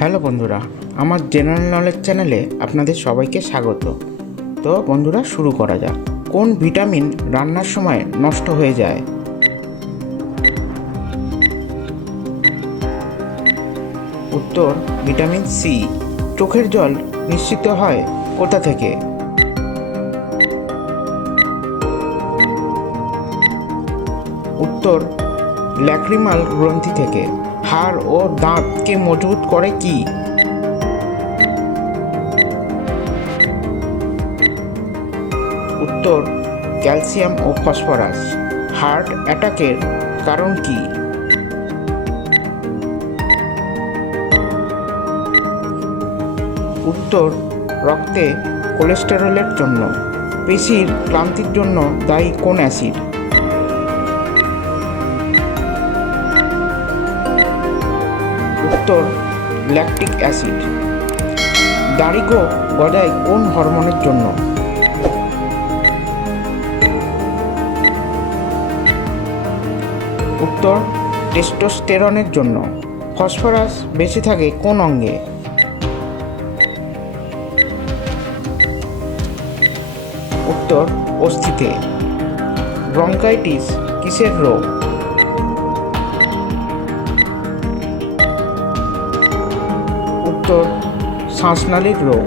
Hello বন্ধুরা, আমার general knowledge চ্যানেলে আপনাদের সবাইকে স্বাগত। তো বন্ধুরা, শুরু করা যাক। কোন ভিটামিন রান্নার সময় নষ্ট হয়ে যায়? উত্তর, ভিটামিন সি। চোখের জল নিশ্চিত হয় কোথা থেকে? উত্তর, ল্যাক্রিমাল গ্রন্থি থেকে। হাড় ও দাঁতকে মজবুত করে কি? উত্তর, ক্যালসিয়াম ও ফসফরাস। হার্ট অ্যাটাকের কারণ কি? উত্তর, রক্তে কোলেস্টেরলের জন্য। পেশির ক্লান্তির জন্য দায়ী কোন অ্যাসিড? উত্তর ল্যাকটিক অ্যাসিড দাড়িগো গজায় কোন হরমোনের জন্য? উত্তর টেস্টোস্টেরনের জন্য। ফসফরাস বেশি থাকে কোন অঙ্গে? উত্তর, অস্থিতে। ব্রঙ্কাইটিস কিসের রোগ? উত্তর শ্বাসনালীর রোগ।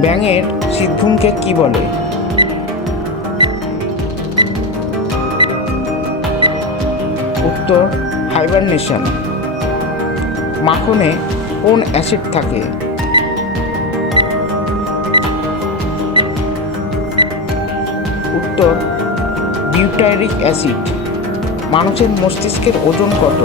ব্যাঙের সিদ্ধুমকে কি বলে? উত্তর, হাইবারনেশন। মাখনে কোন অ্যাসিড থাকে? উত্তর বিউটারিক অ্যাসিড। মানুষের মস্তিষ্কের ওজন কত?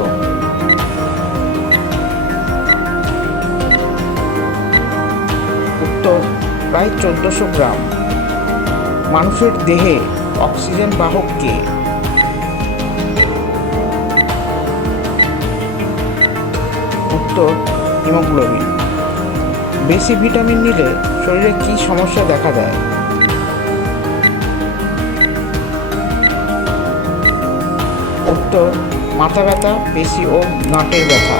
উত্তর প্রায় চোদ্দোশো গ্রাম। মানুষের দেহে অক্সিজেন বাহক কে? উত্তর, হিমোগ্লোবিন। বেশি ভিটামিন নিলে শরীরে কি সমস্যা দেখা দেয়? উত্তর, মাথা ব্যথা, পেশি ও দাঁতের ব্যথা।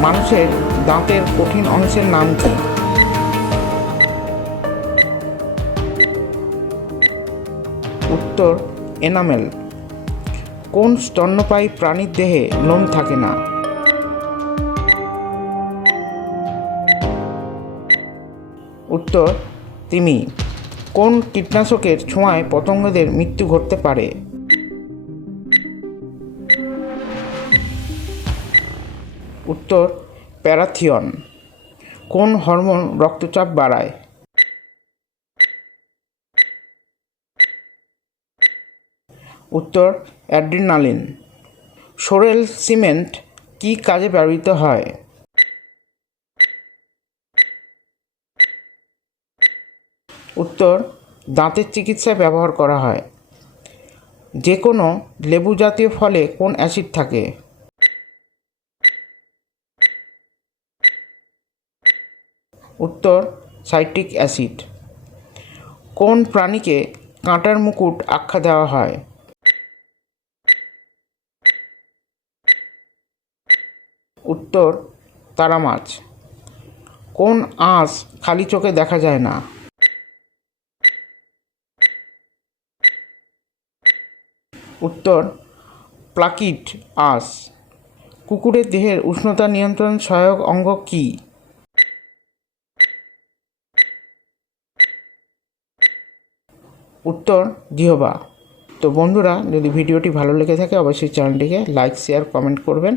মানুষের দাঁতের কঠিন অংশের নাম কী? উত্তর এনামেল। কোন স্তন্যপায়ী প্রাণীর দেহে লোম থাকে না? উত্তর, তিমি। কোন কীটনাশকের ছোঁয়ায় পতঙ্গদের মৃত্যু ঘটতে পারে? উত্তর, প্যারাথিয়ন। কোন হরমোন রক্তচাপ বাড়ায়? উত্তর, অ্যাড্রিনালিন। সোরেল সিমেন্ট কী কাজে ব্যবহৃত হয়? উত্তর, দাঁতের চিকিৎসায় ব্যবহার করা হয়। যে কোনো লেবু জাতীয় ফলে কোন অ্যাসিড থাকে? উত্তর, সাইট্রিক অ্যাসিড। কোন প্রাণীকে কাঁটার মুকুট আখ্যা দেওয়া হয়? উত্তর, তারা মাছ। কোন আঁশ খালি চোখে দেখা যায় না? উত্তর, প্লাকিট আঁশ। কুকুরের দেহের উষ্ণতা নিয়ন্ত্রণ সহায়ক অঙ্গ কী? উত্তর, জিহবা। তো বন্ধুরা, যদি ভিডিওটি ভালো লেগে থাকে, অবশ্যই চ্যানেলটিকে লাইক, শেয়ার, কমেন্ট করবেন।